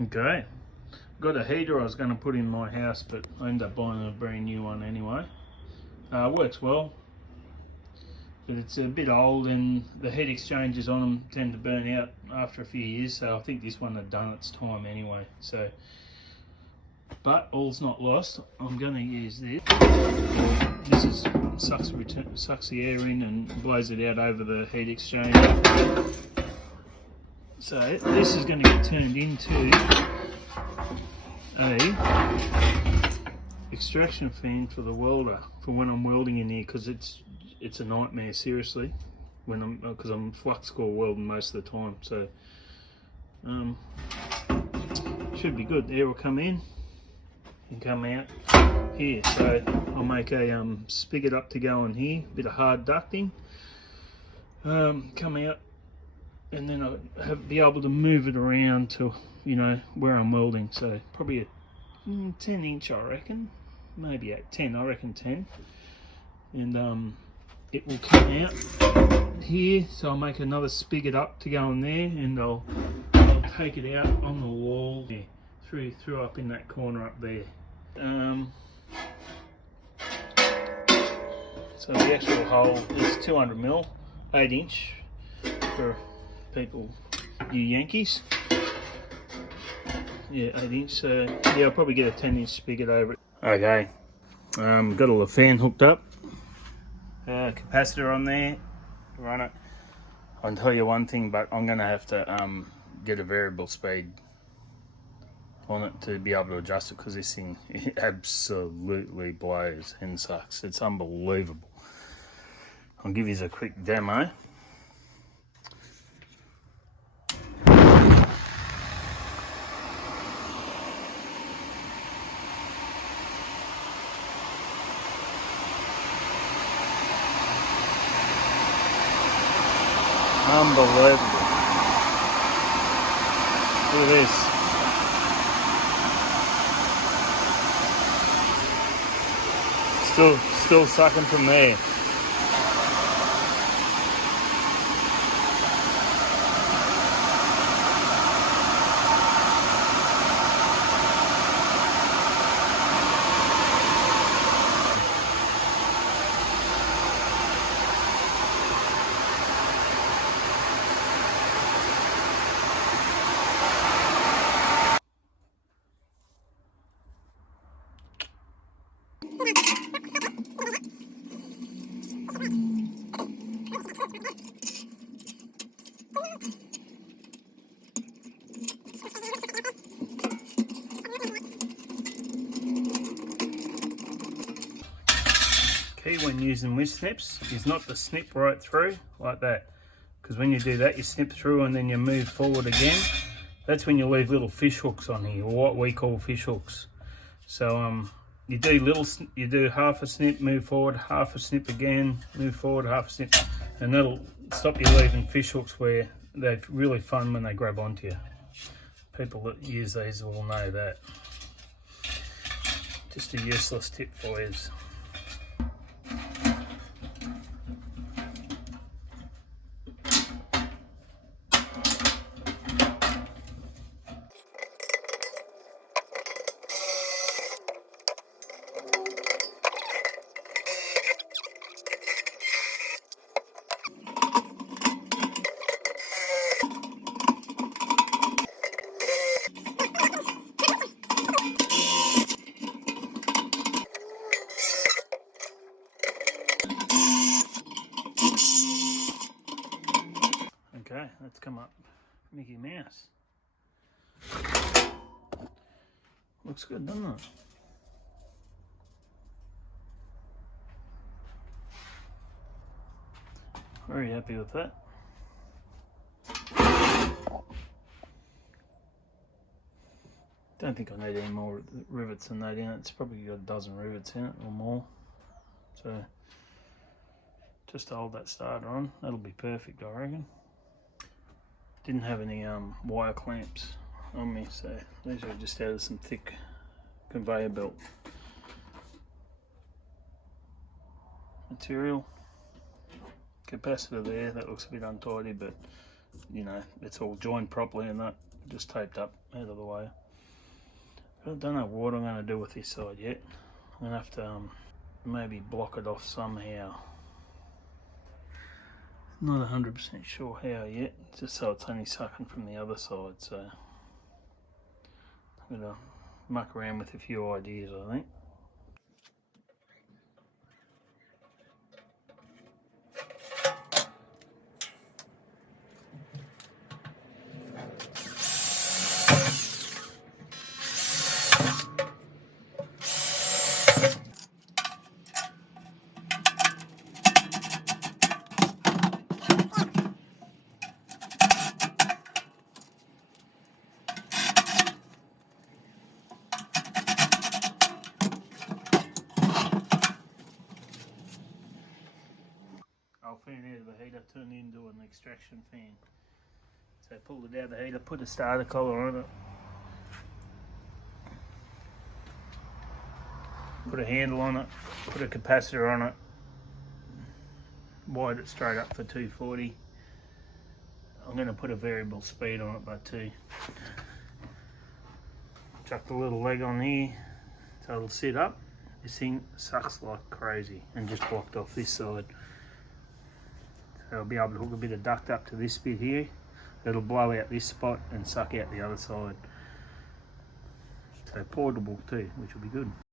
Okay, got a heater I was going to put in my house, but I ended up buying a brand new one anyway. Works well, but it's a bit old and the heat exchangers on them tend to burn out after a few years, so I think this one had done its time anyway. So, but all's not lost. I'm going to use this. This is sucks the air in and blows it out over the heat exchanger. So this is going to get turned into a extraction fan for the welder for when I'm welding in here, because it's a nightmare, seriously, when because I'm flux core welding most of the time. So should be good. Air will come in and come out here. So I'll make a spigot up to go in here, bit of hard ducting, come out, and then I'll be able to move it around to, you know, where I'm welding. So probably a 10 inch, I reckon, maybe at 10, I reckon 10, and it will come out here. So I'll make another spigot up to go in there, and I'll take it out on the wall there, through up in that corner up there. So the actual hole is 200mm, 8 inch for people, you Yankees. Yeah, 8 inch. So yeah, I'll probably get a 10 inch spigot over it. Okay, got all the fan hooked up, capacitor on there, run it. I'll tell you one thing, but I'm gonna have to get a variable speed on it to be able to adjust it, because this thing, it absolutely blows and sucks. It's unbelievable. I'll give you a quick demo. Unbelievable. Look at this. Still sucking from there. Key when using with snips is not to snip right through like that, because when you do that, you snip through and then you move forward again. That's when you leave little fish hooks on here, or what we call fish hooks. So you do half a snip, move forward, half a snip again, move forward, half a snip, and that'll stop you leaving fish hooks where they're really fun when they grab onto you. People that use these will know that. Just a useless tip for you. Okay, let's come up Mickey Mouse. Looks good, doesn't it? Very happy with that. Don't think I need any more rivets than that in it. It's probably got a dozen rivets in it or more. So just to hold that starter on, that'll be perfect, I reckon. Didn't have any wire clamps on me, so these are just out of some thick conveyor belt material. Capacitor there, that looks a bit untidy, but you know, it's all joined properly and that. just taped up out of the way. I don't know what I'm going to do with this side yet. I'm going to have to maybe block it off somehow. Not 100% sure how yet, just so it's only sucking from the other side. So I'm going to muck around with a few ideas, I think. Our fan out of the heater turned into an extraction fan. So I pulled it out of the heater, put a starter collar on it, put a handle on it, put a capacitor on it, wired it straight up for 240. I'm going to put a variable speed on it by 2. Chuck the little leg on here so it'll sit up. This thing sucks like crazy and just blocked off this side. So I'll be able to hook a bit of duct up to this bit here. It'll blow out this spot and suck out the other side. So portable too, which will be good.